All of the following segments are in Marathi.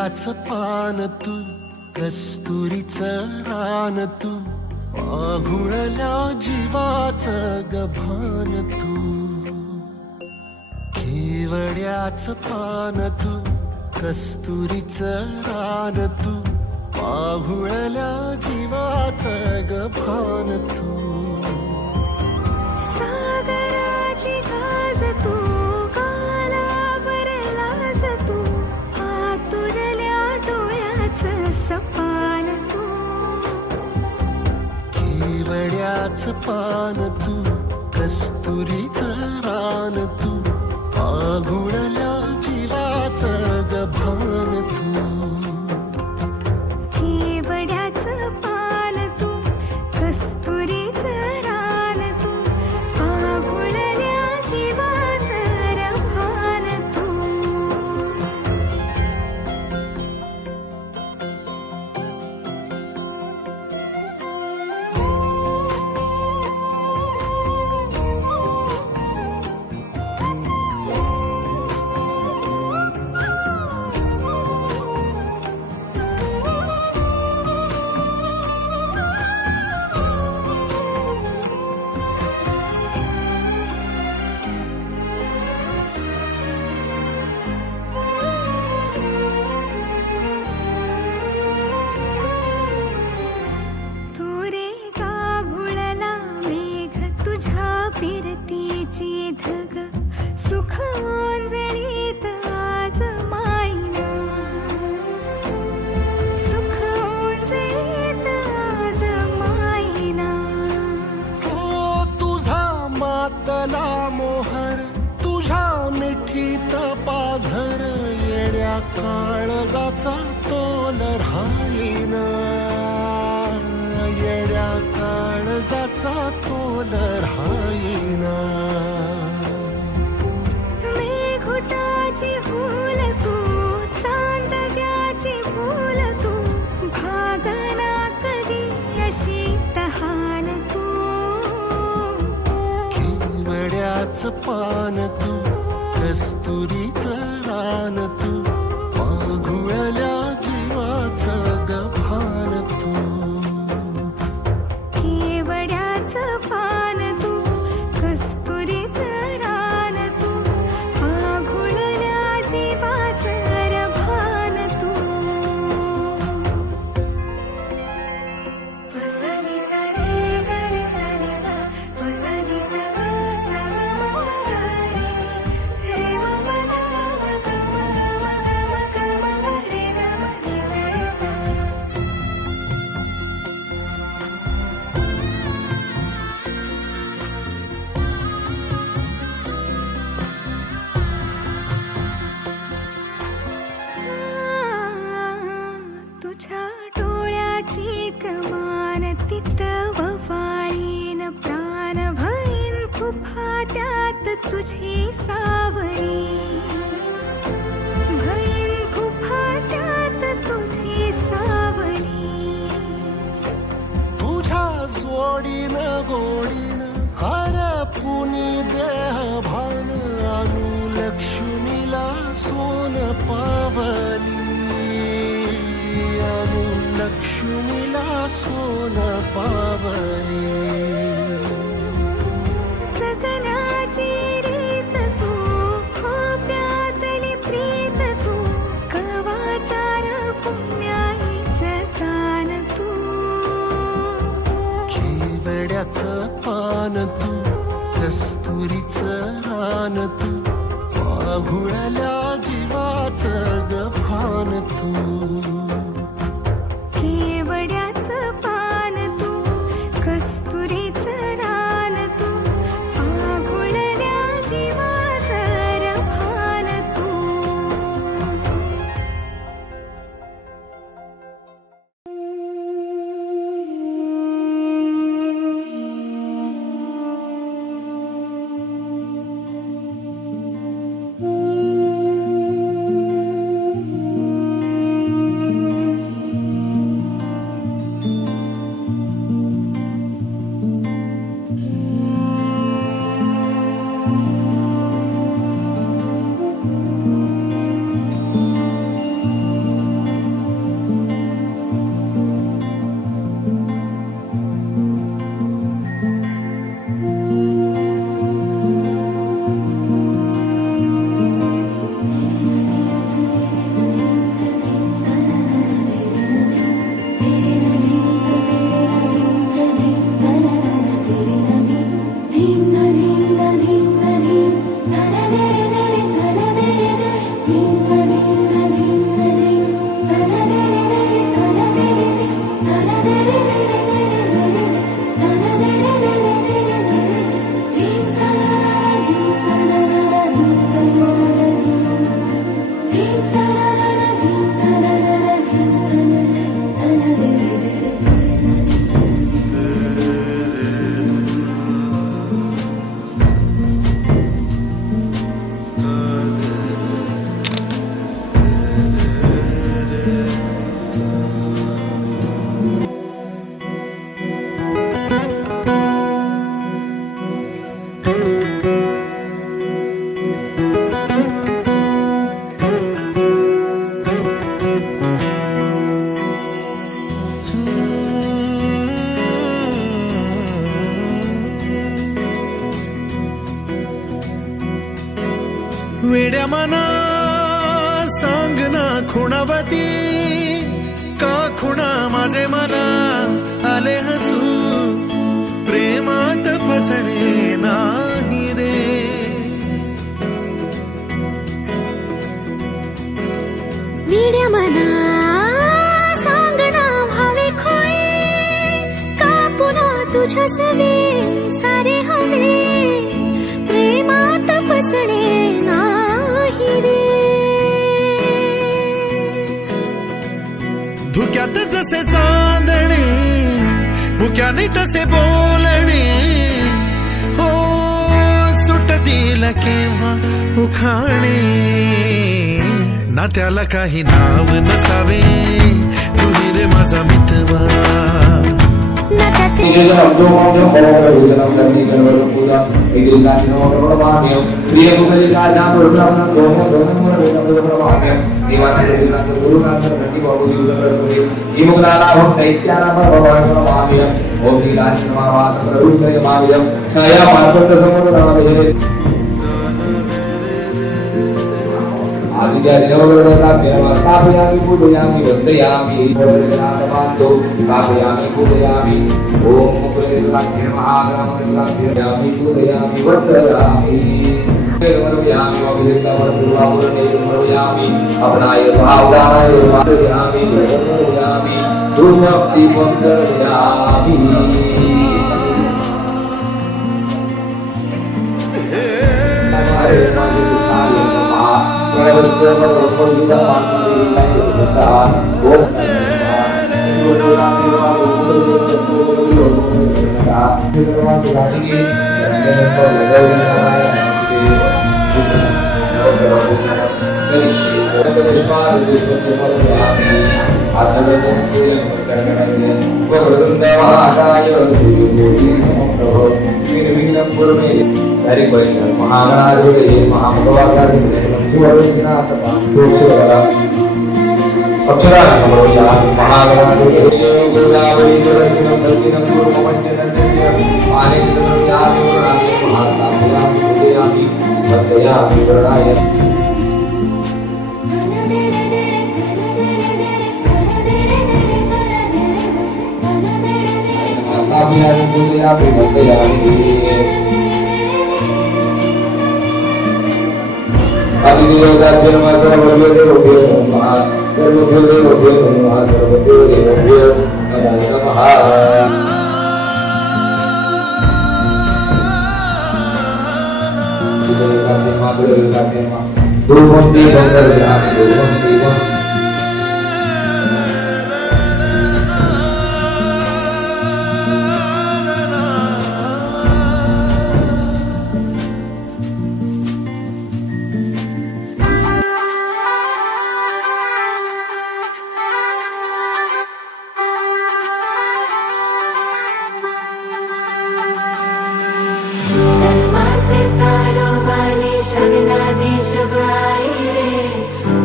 केवड्याचं पान तू, कस्तुरीचं रान तू, आघुळल्या जीवाचं गभान तू. केवड्याचं पान तू, कस्तुरीचं रान तू, आघुळल्या जीवाचं गभान तू. सागराची गाज तू, गालावरलाज तू, आतुरल्या डोळ्याचं सपान तू. केवड्याचं पान तू, कस्तुरीचं रान तू, आघुळल्या जीवाचं गभान तू. केवड्याचं पान तू, कस्तुरीचं रान तू, आघुळल्या जीवाचं रभान तू. फिरतीची धग सुख ओंजळीत आज मायना, सुख ओंजळीत आज मायना. ओ तुझा मातला मोहर, तुझ्या मिठीत पाझर, येड्या काळजाचा तोल राहीना, येड्या काळजाचा तोल राहीना. मेघुटाची फूल तू, चांदव्याची फूल तू, भागना कधी अशी तहान तू. केवड्याचं पान तू, कस्तुरीचं रान तू, आघुळल्या जीवाचं गभान तू. केवड्याचं पान तू, कस्तुरीचं रान तू, आघुळल्या जीवाचं रभान तू. वसनी सा रे ग रे सा रे सा, वसनी सा ग सा ग म ग रे, रे म प ध म ग म ग म ग म ग म ग रे ग म रे सा रे सा. तुझ्या डोळ्याची कमान तिथं ववाळीन, प्राण भईन फुफाट्यात तुझी सावरी, भईन फुफाट्यात तुझी सावरी. तुझ्या जोडीनं गोडीनं हरपुनी देह भान, अनुलक्ष्मीला सोन पावली, अनुलक्ष्मीला सोन पावली. सगनाची रीत तू, खोप्यातली प्रीत तू, कवाचार पुण्याईचं दान तू. केवड्याचं पान तू, कस्तुरीचं रान तू, आघुळल्या जीवाचं गभान तू. केवड्याचं पान तू, कस्तुरीचं रान तू, आघुळल्या जीवाचं रभान तू. वेड्या मना सांग ना खुणावती का खुणा माझे मला आले हसू प्रेमात फसणे नाही रे वेड्या मना सांगना भावे खोळे का पुन्हा तुझ्या सवे सारे हवे प्रेमात फसणे नाही रे धुक्यात जसे चांदणे मुक्याने तसे बोलणे हो सुटतील केव्हा उखाणे ना त्याला काही नाव नसावे तुही रे माझा मितवा ना त्याचे स्थापयामि पूजयामि वन्दयामि भोजनाथमान्तो स्थापयामि पूजयामि ॐ मुकुलेन्द्राभ्ये महागणाधिपतये पूजयामि वन्दयामि समर्पयामि अभिषेकमर्पयामि अपनाय भावदानाय वादयामि वन्दयामि धूपं दीपं सर्वयामि सलमा सितारों वाली शगना देश आए रे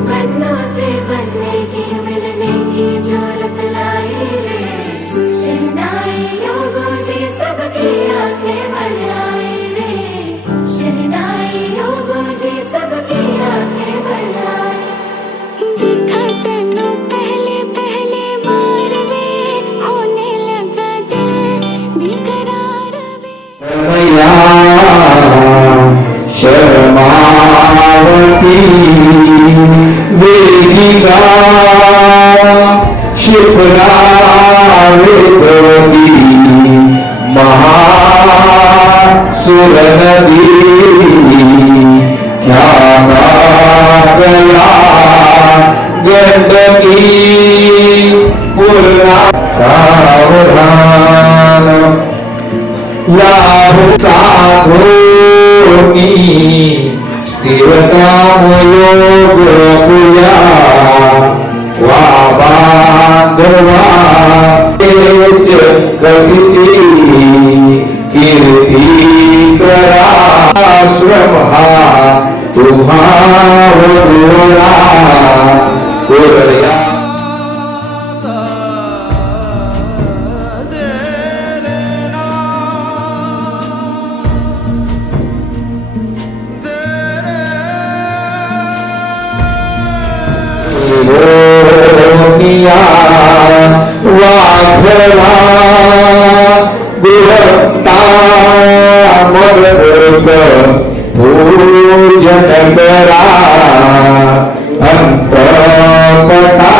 बन्नों से बनने की मिलने की जरूरत लाई रे शहनाई योगो जी सबकी आंखें भर आए रे शहनाई योगो जी सबकी आंखें भर आए देखा तेनू पहले पहले बार वे होने लगा दिल बेकरार वे शर्मावती वेदिका शिप्रावती महासुरनदी क्या गया गंडकी पूर्णा सावधान लाभ साधोनी स्थिरता योग पूजा वा बांधवा तेज कविती कीर्ती करा श्रमहा तुम्हारा कोरया धरा गृहस्था मगरूप पूजन करा अंतपटा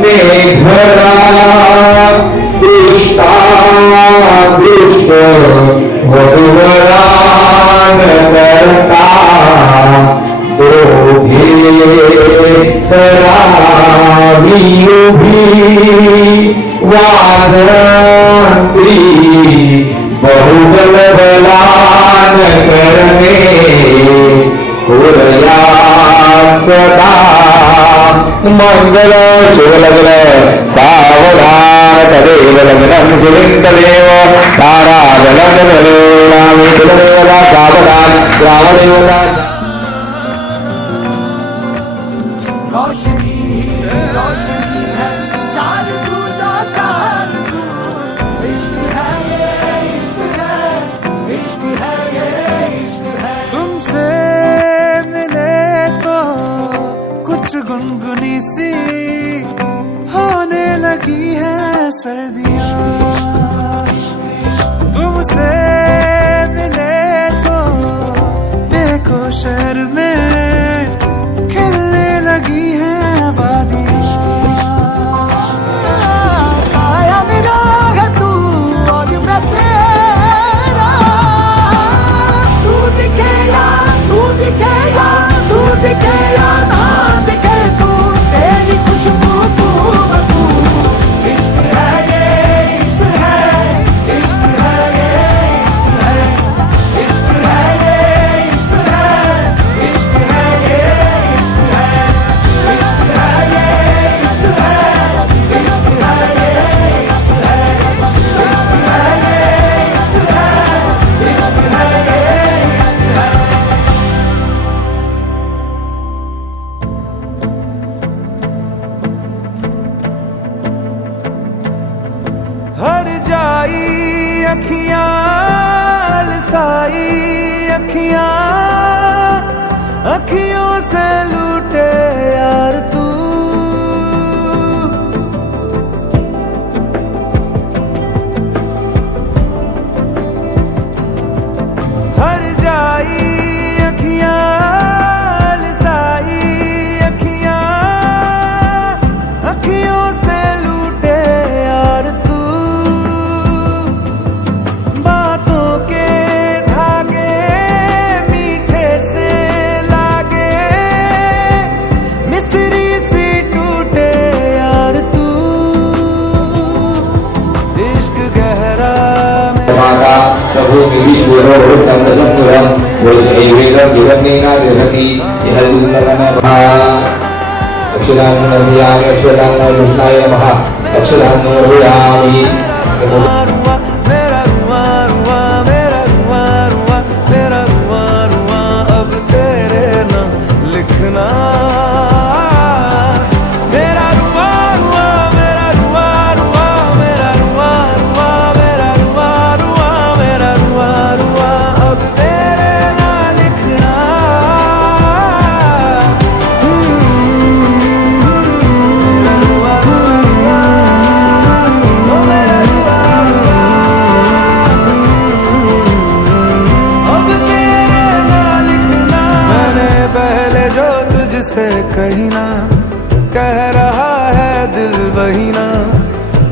मेघरा दृष्टा दृष्ट भगवरान करता दोघे सरावी उभी वादंत्री बहुबल बलान करणे कुरया सदा मंगल शुभलग्न सावधान तदेव लग्नं सुलिंगदेव ताराबलं बलोनामि कुलदेवता सावधान ग्रामदेवता रोशनी ही रोशनी है चार सू जा चार सू इश्क है ये इश्क है इश्क है ये इश्क है तुमसे मिले तो कुछ गुनगुनी सी होने लगी है सर्दियाँ तुमसे मिले तो देखो शहर में खिलने लगी है वादियाँ साया मेरा है तू और मैं तेरा तू दिखे या तू दिखे या तू दिखे या ना दिखे तू तेरी खुशबू तू तू इश्क है ये इश्क है इश्क है ये इश्क है इश्क है ये इश्क है इश्क है ये इश्क है इश्क है ये इश्क है इश्क है ये इश्क है इश्क है ये इश्क है इश्क है ये इश्क है हर जाई अखियां लसाई अखियां अखियों से लूटे यार तू हर जाई अखियां लसाई अखियां अखियों से लूटे यार तू बातों के धागे मीठे से लागे मिसरी सी टूटे यार तू इश्क गहरा माता सबो विश्वरो तंदसंगुरम वैष्णवेन विरमेना विरति यह दुर्लभम भा अक्षरान् नमयामि अक्षरान् कृष्णाय नमः अक्षरान् नमयामि रुआ मेरा रुआ रुआ मेरा रुआ रुआ मेरा रुआ रुआ अब तेरे नाम लिखना मेरा रुआ रुआ मेरा रुआ रुआ मेरा रुआ रुआ मेरा रुआ रुआ मेरा रुआ रुआ अब तेरे नाम लिखना रुआ रुआ रुआ ओ मेरा रुआ अब तेरे नाम लिखना मैंने पहले जो तुझसे कही ना कह रहा है दिल वही ना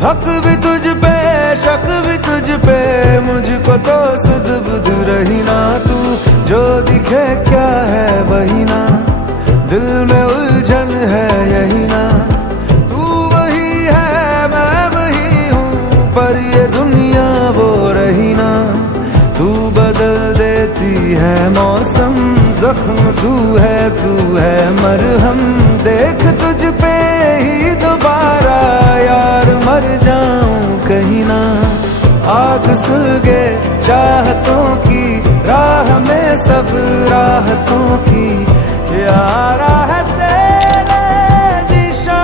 हक भी तुझ पे शक भी तुझ पे मुझको तो सुध बुध रही ना तू जो दिखे क्या है वही ना दिल में उलझन है यही ना तू वही है मैं वही हूँ पर ये दुनिया वो रही ना तू बदल देती है मौसम जख्म तू है मरहम देख तुझ पे ही दोबारा यार मर जाऊं कहीं ना आग सुलगे चाहतों की राह में सब राहतों की यारा है तेरे निशा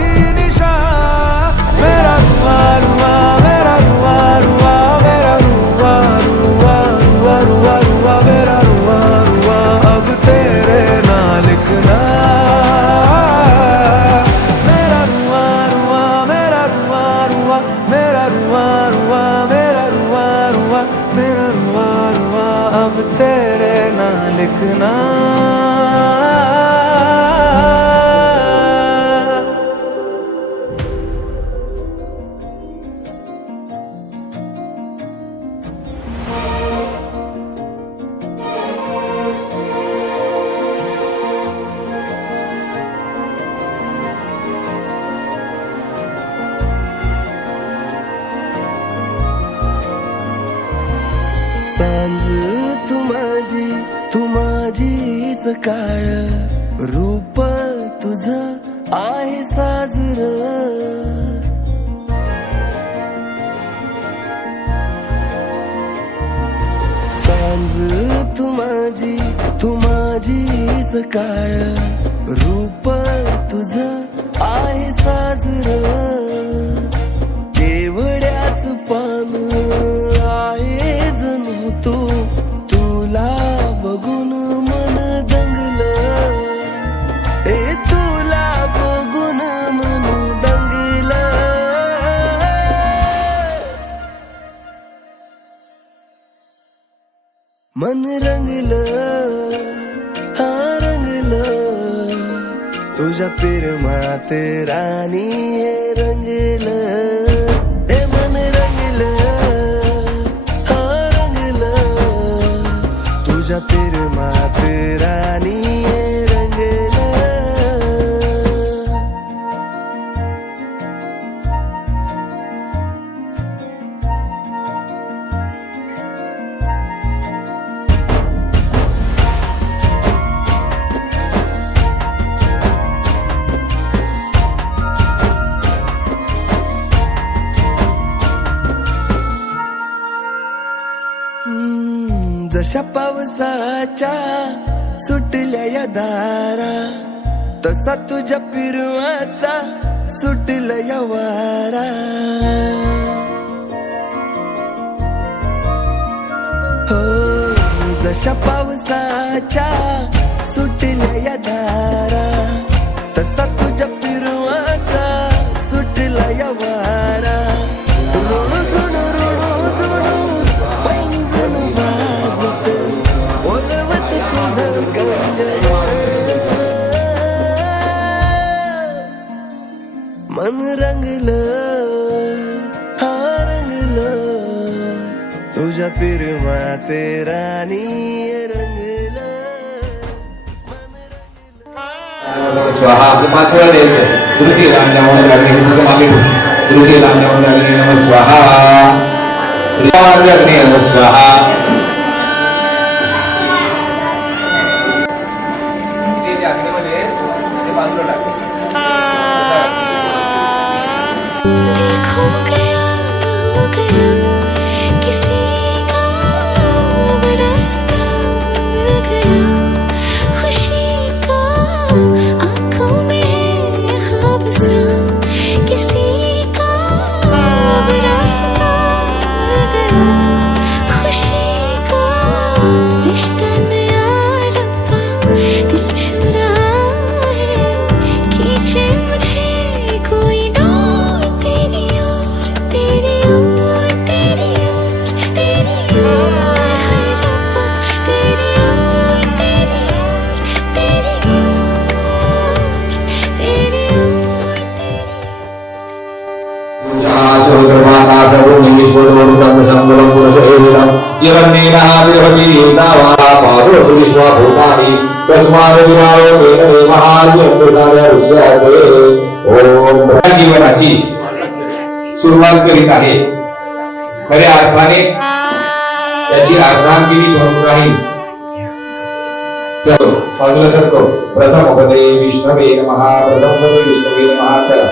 ही निशा मेरा रुआ रुआ मेरा रुआ रुआ मेरा रुआ रुआ रुआ रुआ रुआ मेरा रुआ रुआ अब तेरे ना लिखना मेरा रुआ रुआ मेरा रुआ रुआ लिखना सांज तू माझी सकाळ रूप तुझ आहे साजर सांज तू माझी सकाळ रूप तुझ आहे साजर केवड्याच पान आहे जणू तू तुला बघून मन दंगल तुला बघून मन दंगल मन रंगल हा रंगल तुझ्या प्रेमात राणी हे रंगल मन रंगल हा रंगल तुझ्या प्रेमात राणी हे रंगल जशा पावसाच्या सुटल्या या दारा तसा तुझ्या पिरवाचा सुटला या वारा हो जशा पावसाच्या सुटल्या या दारा तसा तुझ्या पिरवाचा सुटला या वारा मन रंगल हा रंगल तुझ्या प्रेमात राणी रंगल स्वाहा असं 5 वेळा द्यायचं. द्रुती लांब लावून लागली मागे द्रुती लांब लावून लागली नम स्वाहा अग्नी नम स्वाहा दिल खो गया हो गया किसी का अब रास्ता मिल गया खुशी का आंखों में है ख्वाब सा किसी का अब रास्ता मिल गया खुशी का रिश्ता नया रब्बा दिल छू रहा है खींचे मुझे कोई जीवनाची सुरुवात करीत आहे खऱ्या अर्थाने त्याची अर्धांगिनी म्हणून राहील. चलो पाहिलं शकतो प्रथम पदे विष्णवे नमः प्रथम पदे विष्णवे नमः. चला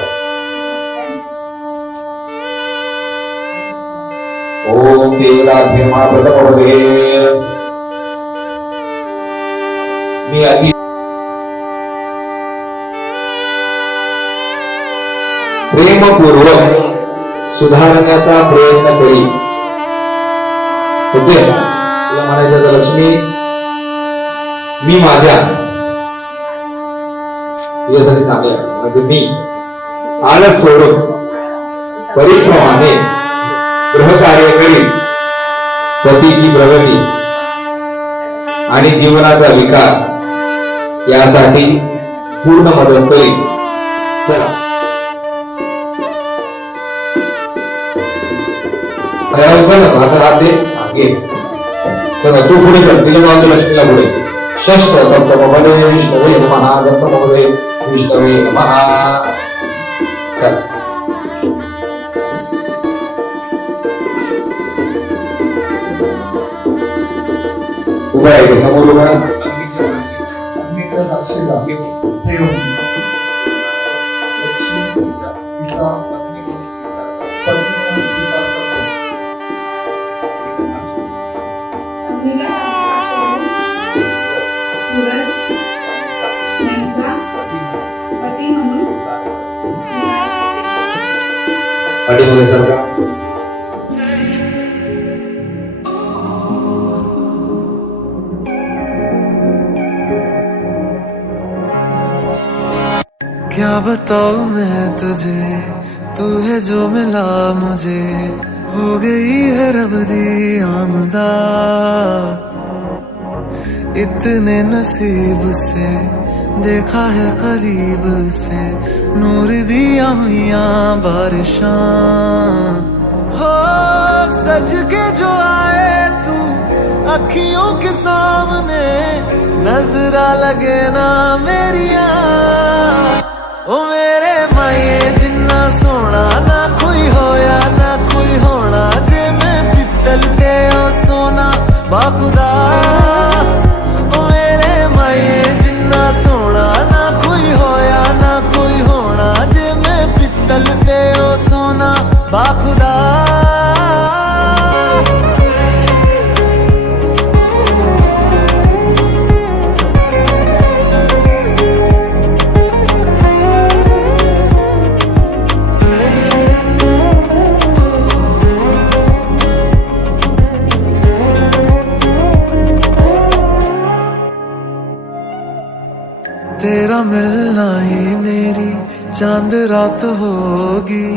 ओम देवराध्य नमः प्रथम पदे मी अति प्रेमपूर्वक सुधारण्याचा प्रयत्न करी होते. तुला म्हणायचं तर लक्ष्मी मी माझ्या तुझ्यासाठी चांगलं म्हणजे मी आळस सोडून परिश्रमाने गृहकार्य करीन पतीची प्रगती आणि जीवनाचा विकास यासाठी पूर्ण मदत करीन. चला चला आता हात दे. घे. चला तू पुढे चल. तिला जाऊन लक्ष्मीला पुढे. षष्ठ सप्तमपदे विष्णवे नमः. सप्तमपदे विष्णवे नमः. चल उभा आहे समोर उभा आहे. अग्नीच्या साक्षीला हे होऊन लक्ष्मी तिचा पत्नी म्हणून स्वीकार करतो. अग्नीला साक्ष देऊन सूरज यांचा पती म्हणून स्वीकार करते. पाठीमागे सरका. क्या बताऊं मैं तुझे, तू है जो मिला मुझे, हो गई है रब दी आमदा. इतने नसीब से देखा है करीब से, नूर दिया हुआ बारिशां. हो सज के जो आए तू अखियों के सामने, नजरा लगे ना मेरिया. ओ मेरे माये जिन्ना सोना ना कोई होया ना कोई होना, जे मैं पित्तल ते ओ सोना बाखुदा. ओ मेरे माये जिन्ना सोना ना कोई होया ना कोई होना, जे मैं पित्तल ते ओ सोना बाखुदा. तेरा मिलना ही मेरी चांद रात होगी,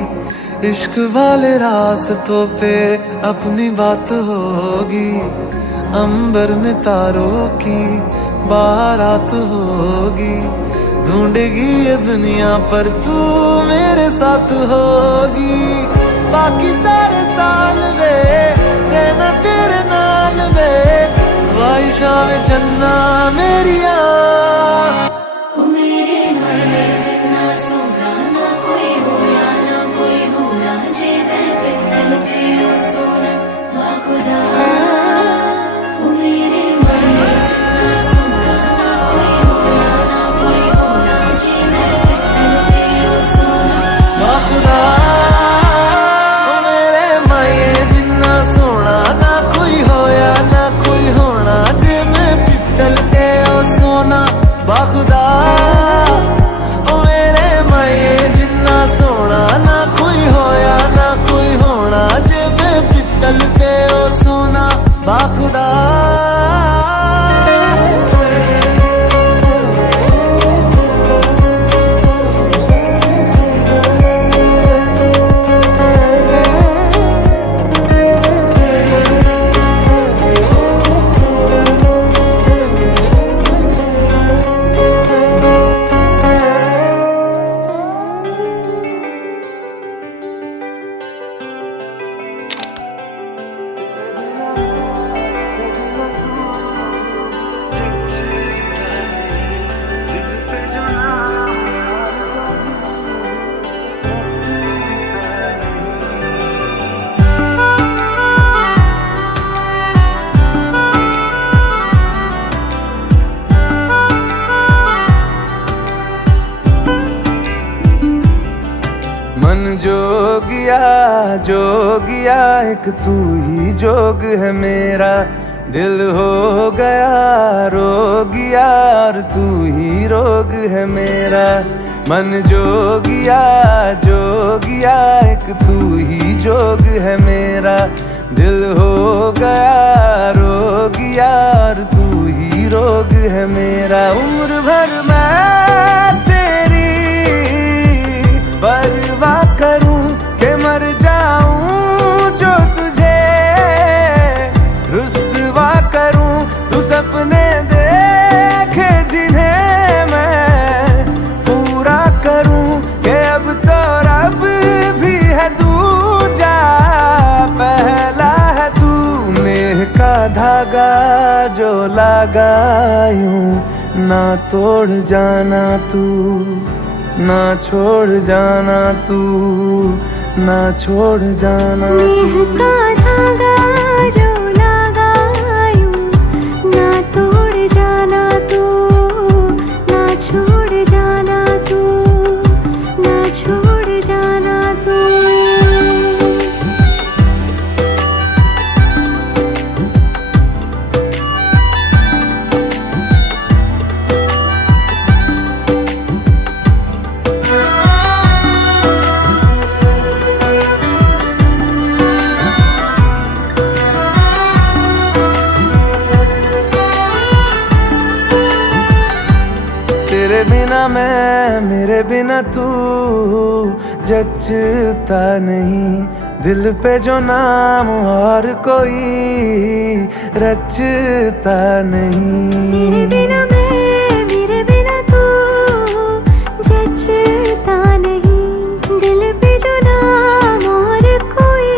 इश्क वाले रास्तों पे अपनी बात होगी. अंबर में तारों की बारात होगी, ढूंढेगी ये दुनिया पर तू मेरे साथ होगी. बाकी सारे साल वे रहना तेरे नाल वे, ख्वाहिशां में चन्ना मेरिया. बाखुदा ओ मेरे माये जिन्ना सोना ना कोई होया ना कोई होना, जे मैं पित्तल ते ओ सोना बाखुदा. मन जोगिया एक तू ही जोग है मेरा, दिल हो गया रोगिया और तू ही रोग है मेरा. मन जोगिया एक तू ही जोग है मेरा, दिल हो गया रोगिया और तू ही रोग है मेरा. उम्र भर मैं तेरी परवाह करूं के मर जाऊं, जो तुझे रुस्वा करूं तू सपने ना तोड़ जाना तू, ना छोड़ जाना तू, ना छोड़ जाना नेह तू। का धागा जो लगायूं, ना तोड़ जाना तू, ना छोड़ जाना तू, ना छोड़ जाना तू। तेरे बिना मैं, मेरे बिना तू जचता नहीं, दिल पे जो नाम और कोई रचता नहीं। तेरे बिना मैं, मेरे बिना तू जचता नहीं, दिल पे जो नाम और कोई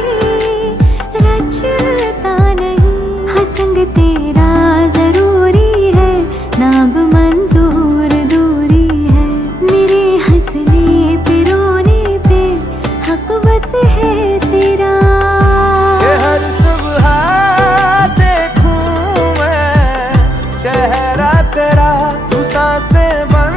रचता नहीं। हाँ संग तेरा जरूरी है, नाम मंजूर दूरी है, मेरे हंसने पे रोने पे हक बस है तेरा। कि हर सुबह देखूं मैं चेहरा तेरा, तू सांसें बन